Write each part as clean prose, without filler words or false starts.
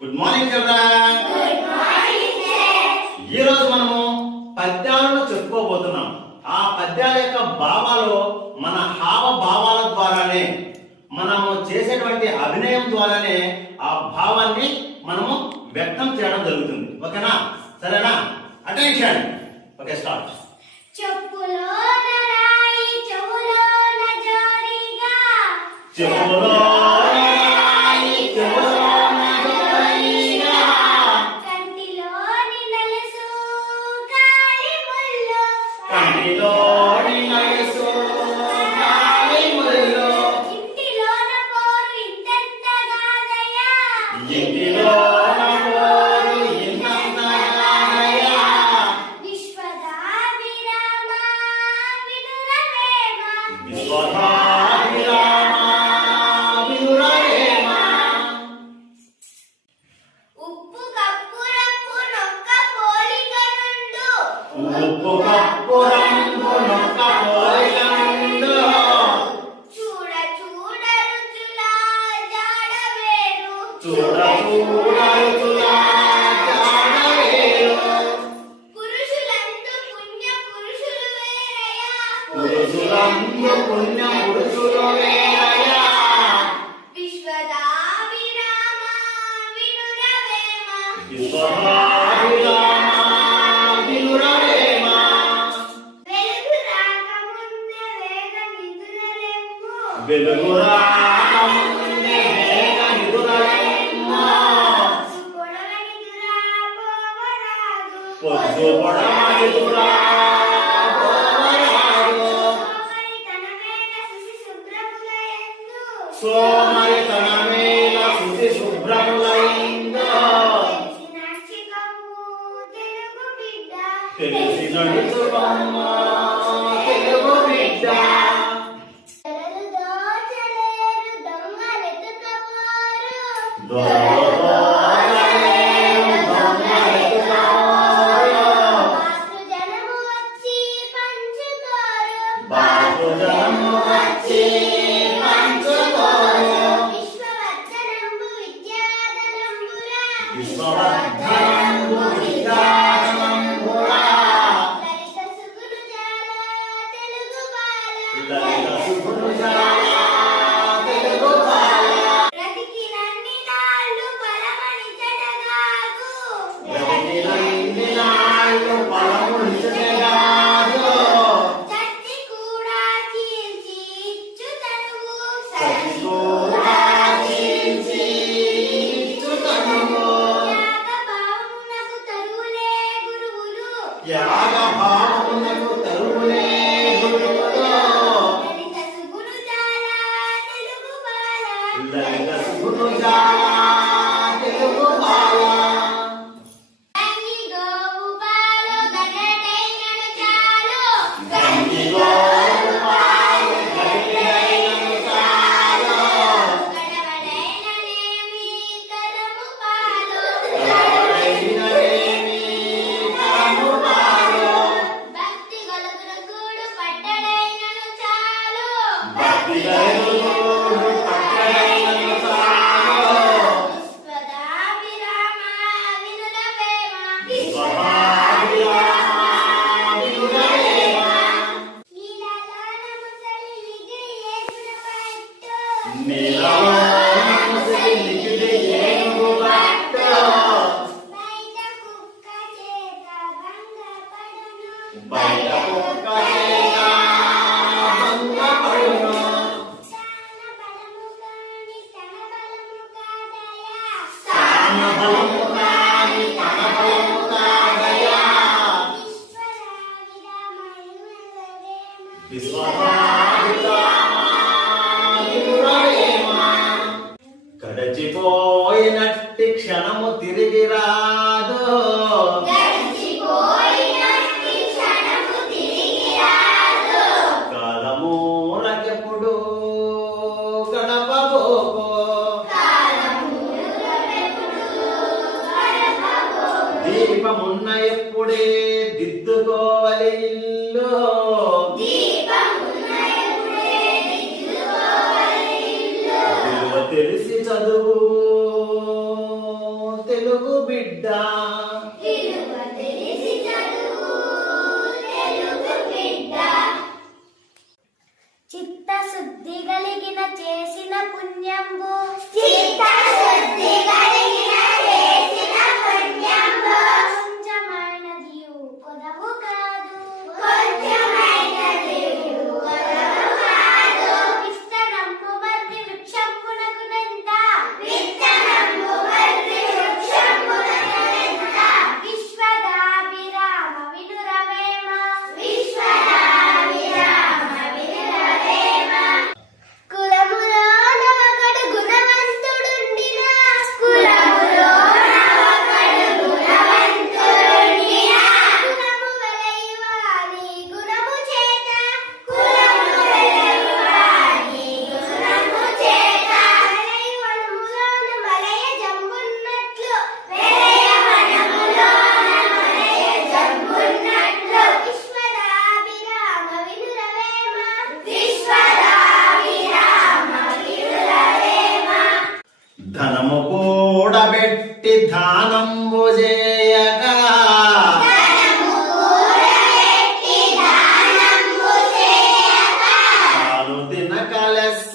Good morning children. Good morning sir. ఈ రోజు మనము పద్యాలను చెప్పుకోబోతున్నాం. ఆ పద్యాల యొక్క భావాలు మన హావభావాల ద్వారానే, మనము చేసేటువంటి అభినయం ద్వారానే ఆ భావాన్ని మనము వ్యక్తం చేయడం జరుగుతుంది. ఓకేనా? సరేనా? అటెన్షన్. Okay, start. చెప్పులోన రాయి చెవులోన జోరీగా, చెప్పులో కంటిలోని నలుసు కాలి ముళ్ళు, కంటిలోని నలుసు కాలి ముళ్ళు, ఇంటిలోన పోరు ఇంతెంత గాదయ్యా, ఇంటిలోన పోరు ఇంతంత గాదయ్యా, విశ్వదాభిరామ వినురవేమ, విశ్వదాభిరామ వినురవేమ, ఉప్పు కప్పు రప్పు నొక్క పోలిక నుండు, ఉప్పు కప్పు రంగు నొక్క పోలిక నుండు, చూడ చూడ రుచుల జాడ వేరు, చూడ చూడ రుచుల జాడ వేరు, పురుషులందు పుణ్య పురుషులు వేరయ్యా, పురుషులందు పుణ్య పురుషులు వేరయ్యా, విశ్వదాభిరామ వినురవేమ, విశ్వదాభిరామ వినురవేమ, వెలుగు రాకముందే వేగ నిధులరెమ్ము, వెలుగు రాకముందే వేగ నిదురలెమ్మో, పొద్దు పొడవని దురా పోవరాదు, సోమరి తన మేల శుచి శుభ్రములైందో, తెలిసి నడుచుకమ్మ తెలుగు బిడ్డ, దొరలోదలేరు దొంగలెత్తుకోరు, బాపుజనము వచ్చి పంచుకోరు, విశ్వవర్ధనంబు విద్యాధనంబురా, లలిత సుగుణు జాల తెలుగు బాల, బ్రతికినన్ని నాళ్ళు బలమని చెడగాకు, బ్రతికినన్ని నాళ్ళు ఫలములిచ్చెగాదు, చచ్చి కూడా చీల్చి ఇచ్చు తనువు, సతి కూడా చీల్చి ఇచ్చు తనువు, యాగభావమునకు తరువులే గురువులు, యాగభావమునకు తరువులే గురువులు, లలిత సుగుణు జాల తెలుగు బాల, లలిత సుగుణు జాల తెలుగు బాల, గంగి గోవు పాలు గడటైనను చాలు, గంగిలో పాలు గడియైనను చాలు, గడవడైననేమి కరము పాలు, గడవడైననేమి కరము పాలు, భక్తి గొలుగున కూడు పట్టడైనను చాలు, భక్తి గైరుగోడు పట్టడైనను చాలు, విశ్వదాభిరామ వినురవేమ, విశ్వదాభిరామ వినురవేమ, నీలలోన ముసలి నిగిరి యేసున పట్టు, నీలలోన ముసలి నిగిరి ఏనుగు పట్టు, బయట కుక్క చేత భంగపడును, బయట కుక్క చేత భంగపడును, తాన బలము కాని తాన బలము కాని తన బలము తన బలము కాదయా, విశ్వదాభిరామ వినురవేమ, గడచిపోయినట్టి క్షణము తిరిగి రాదు, గడిచిపోయినట్టి క్షణము తిరిగి రాదు, కాలమూలకెప్పుడు గడపబోకో, దీపమున్న ఎప్పుడే దిద్దుకోవాలి ఇల్లు, దీపమున్న ఎప్పుడే దిద్దుకోవాలి ఇల్లు, తెలిసి చదువు బిడ్డ. విలువ తెలిసి చదువు తెలుగు బిడ్డ. చిత్తశుద్ధి కలిగిన చేసిన పుణ్యంబు చిత్తశుద్ధి కలిగిన చేసిన పుణ్యంబు కొంచెమైనది కొదవు కాదు కొంచెమైనది కొదవు కాదు. విత్తనము మర్రి వృక్షంబునకునెంత విత్తనము మర్రి వృక్షంబునకునెంత. విశ్వదాభిరామ వినురవేమ విశ్వదాభిరామ వినురవేమ. కులములోన ఒకడు గుణవంతుడుండిన కులములోన ఒకడు గుణవంతుడుండిన గుణము వెలయువాని గుణము చేత కులము వెలయువాని గుణము చేత. వెలయువనములోన మలయ జంబున్నట్లు వెలయవనములోన మలయ జంబున్నట్లు. విశ్వదాభిరామ వినురవేమ విశ్వదాభిరామ వినురవేమ. ధనము కూడబెట్టి దానంబు చేయగా ధనము కూడబెట్టి దానంబు చేయగా తాను తినక లెస్స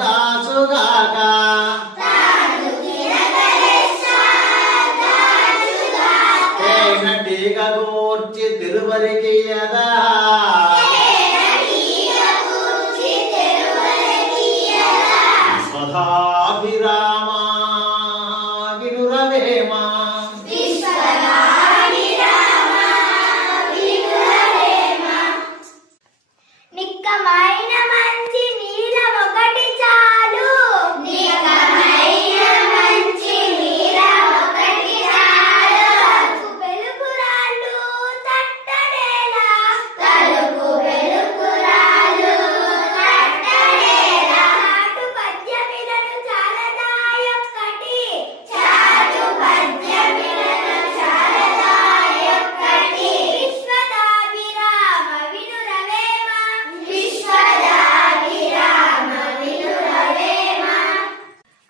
దాచుగాక. తాను తినగలెస్స దాచుగాక. తేనెటీగ గూర్చి తిరువరికియదా తేనెటీగ కూర్చి తెరువలకియదా. స్వధాభిరామ వినురవేమ. విశ్వదాభిరామ వినురవేమ. నిక్కమైన మంచి నీలం ఒకటి చాలు నిక్కమైన మంచి నీలం ఒకటి చాలు. తలుపు వెలుగురాళ్ళు తట్టడేలా తలుపు వెలుగురాళ్ళు తట్టడేలా. చాటు పద్యమిలను చాలదాయొక్కటి చాటు పద్యమిలను చాలదాయొక్కటి. విశ్వదాభిరామ వినురవేమ విశ్వదాభిరామ వినురవేమ.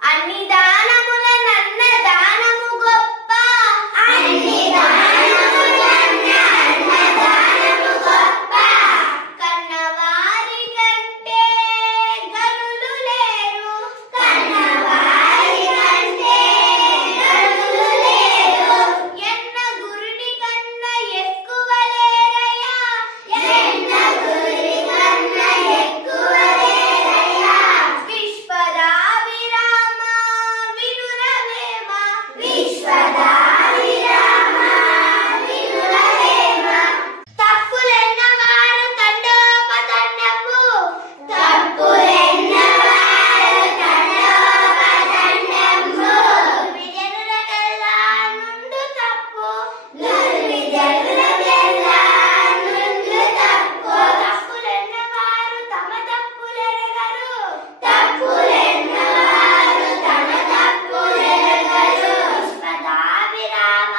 అన్ని దానముల నన్న దానము గొప్ప అన్ని దానములన్న అన్న దానము గొప్ప. కన్నవారి కంటే గనులు లేరు కన్నవారి కంటే గనులు లేరు. ఎన్న గురుని కన్నా ఎక్కువ లేరయ్యా ఎన్న గురుని కన్నా ఎక్కువ లేరయ్యా. విశ్వదాభిరామ వినురవేమ విశ్వదాభిరామ వినురవేమ. తప్పులెన్నవారు తండోపతండము తప్పులెన్నవారు తండోపతండము. దుర్విజనులకెల్లా నుండు తప్పు దుర్విజనులకెల్లా నుండు తప్పు. తప్పులెన్నవారు తమ తప్పులెరగరు తప్పులెన్నవారు తమ తప్పులెరగరు. విశ్వదాభిరామ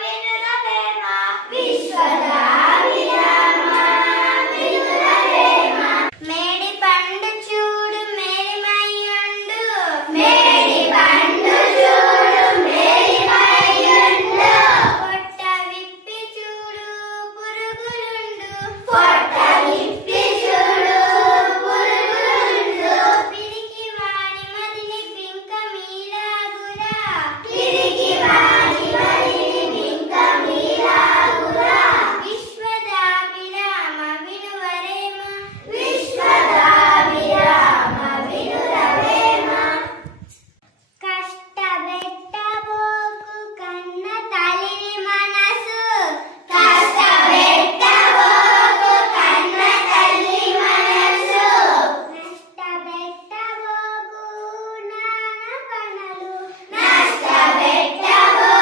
వినురవేమ విశ్వదాభిరామ వినురవేమ. మేడి పండు చూడు మేలిమయ్యుండు మేడి పండు చూడు మేలిమయ్యుండు. పొట్ట విప్పి చూడు పురుగులుండు పొట్ట విప్పి చూడు పురుగులుండు. పిరికి వాని మదిని బింక మీరాగురా పిరికి వాని మదిని బింక మీరాగురా. విశ్వదాభిరామ వినురవేమ విశ్వదాభిరామ వినురవేమ. కష్టపెట్టబోకు కన్న తల్లిని మనసు కష్టపెట్టబోకు కన్న తల్లి మనసు. నష్టపెట్టబోకు నాన్న పనులు నష్టపెట్టబోకు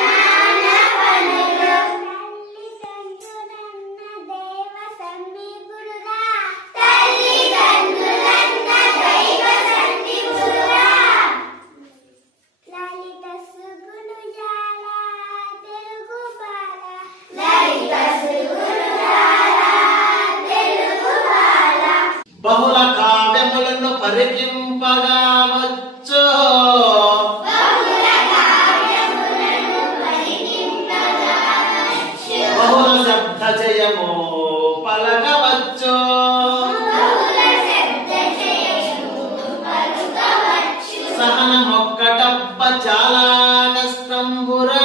నాన్న పనులు. తల్లిదండ్రులన్న దేవ సన్నిధులురా తల్లిదండ్రులన్న దైవ సన్నిధులురా. లలిత సుగుణు జాల తెలుగు బాల లలిత సుగుణు జాల తెలుగు బాల. బహుళ కావ్యములను పరికింపగా వచ్చు బహుళ సహనమొక్కటప్ప చాలా కష్టంబురా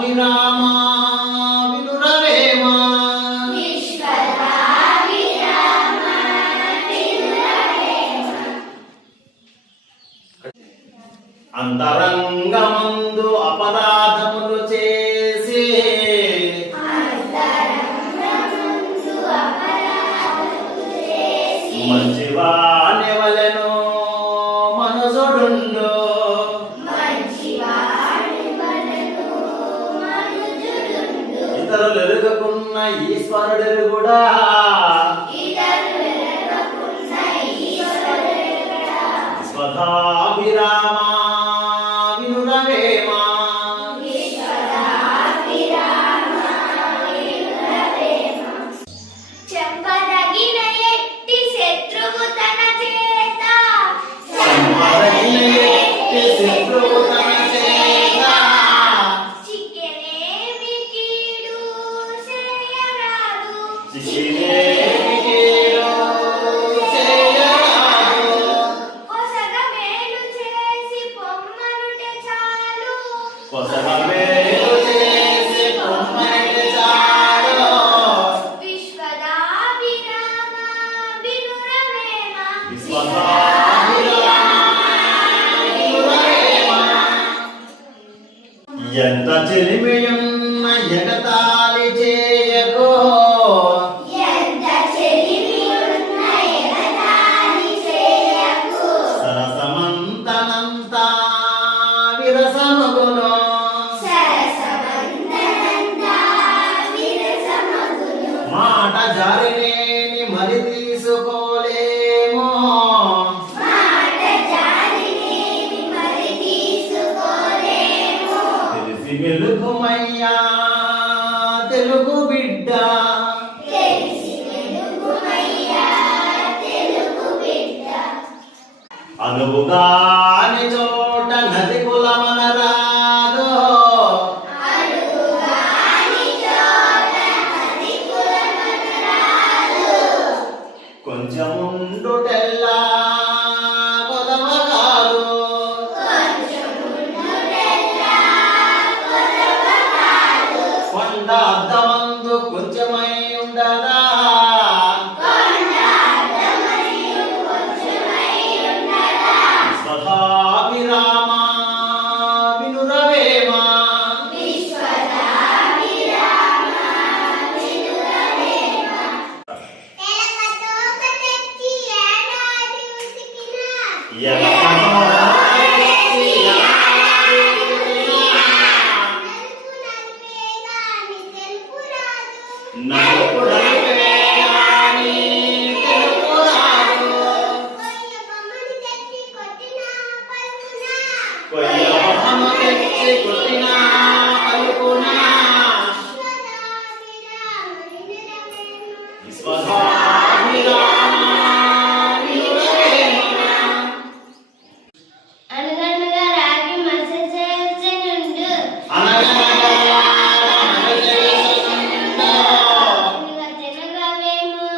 విరామా వినురవేమా అంతరంగమందు అపరాధములు చేసి మంచివానెవలెను మనుజుడుండు ఇతరులు ఎరుగకున్న ఈశ్వరుడెరుగుడా స్వధాభిరామా వినురవేమా చెప్పదగిన ఎట్టి శత్రువు తన చేత సంపదగిన ఎట్టి శత్రువు తన చేత చిక్కెనేమి కీడు చేయరాదు చిక్కినేమి కీడు చేయరాదు. పొసగ మేలు చేసి పొమ్మనుటే చాలు పొసగ మేలు చేసి పొమ్మనుటే చాలు. విశ్వదాభిరామ వినురవేమ ఎంత చెలిమియున్న ఎగతాళి చేయకో ఎంత చెలిమియున్న ఎగతాళి చేయకు సరసమంతనంతా విరసమగును సరసమంతనంతా విరసమగును మాట జారినేని మరి తీసుకోలేమో మాట జారినేమి మరి తీసుకోలేము తెలిసి వెలుగుమయ్యా తెలుగు బిడ్డ తెలిసి వెలుగుమయ్యా తెలుగు బిడ్డ అనువుగాని చోట నది కులమనరాదో అడుగాని చోట నది కులమనరాదు కొంచెముండుటెల్లా కొలవగాదు కొంచెముండుటెల్లా కొలవగాదు కొండ అద్దమందు కొంచెమై ఉండరా కొండార్ధమనియు కొంచెమై ఉండగా స్వధాభిరామా వినురవేమా విశ్వదాభిరామ వినురవేమ ఎలకతోక తెచ్చి ఏడాది ఉతికిన ఎలకతో తెచ్చి ఏడాది నలుపు నలిపే గాని తెలుపు రాదు. కొయ్య మొహము తెచ్చి కొట్టినా పలుకునా స్వధాభిరామా వినురవేమా అనగనగా రాగి మసచేర్చనుండు అనగనగా మనచేసనుండు. తినగవేమో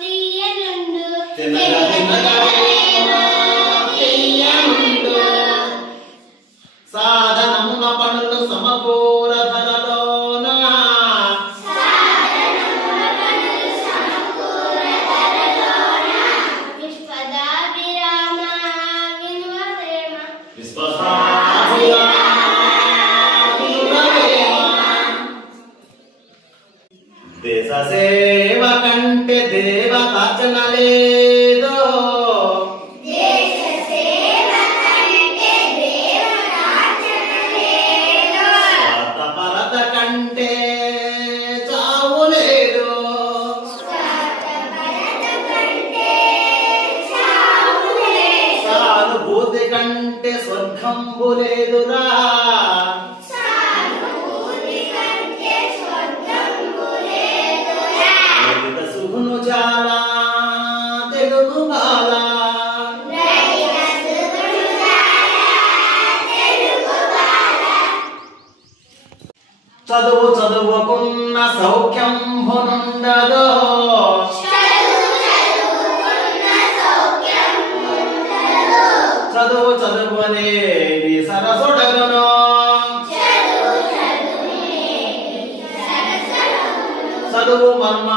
తీయనుండు తినగ తినగవేమో తీయనుండు. సాధనమున పనులు సమకూర ధరలోన విశ్వదాభిరామ వినురవేమ విశ్వసాభిరామా వినురవేమా. దేశ సేవ కంటే దేవతార్చన లేదో దేశ సేవ కంటే దేవతార్చన లేదు స్వార్థపరత కంటే చావు లేదు స్వార్థపరత కంటే చావు లేదు సానుభూతి కంటే స్వర్గంబు లేదురా సానుభూతి కంటే స్వర్గంబు లేదురా జీవిత సుఖును చాలా తెలుగు బాల రైత సుగుణులారా తెలుగు బాల చదువుకున్న సౌఖ్యంబునుండదో చదువుకున్న చదువు చదువునే నీ సరసుడగును చదువు మర్మ